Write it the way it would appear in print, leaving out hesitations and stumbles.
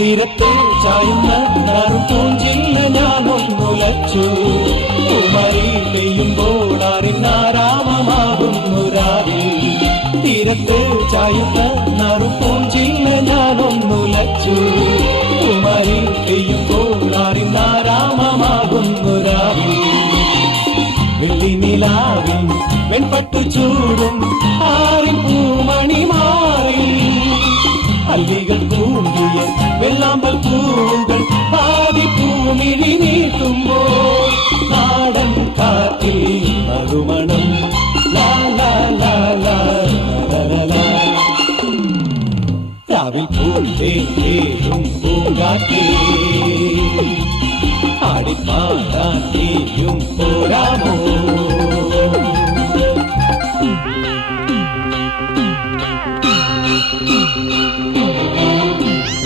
തീരത്ത് ചായുന്ന പൂഞ്ചില്ല ഞാനൊന്നുലച്ചു കുമരി പെയ്യുമ്പോൾ അറിഞ്ഞാരാമമാകുന്നു രാവിൽ തീരത്ത് ചായുന്ന പൂഞ്ചില്ല ഞാനൊന്നുലച്ചു കുമരി പെയ്യുമ്പോൾ അറിഞ്ഞാരാമമാകുന്നു രാവിൽ വെള്ളി നിലാവിൽ വെൺപട്ടു ചൂടും ആറി പൂമണി മാറി അല്ലികൾ കൂടിയ വെള്ളാമ്പൽ പൂവുകൾ പാതി പൂമിഴി നീട്ടുമ്പോൾ നാടൻ കാറ്റിൽ നറുമണം രാവിൽ പൂന്തേരും പൂങ്കാറ്റേ ആടിപ്പാടാൻ നീയും പോരാമോ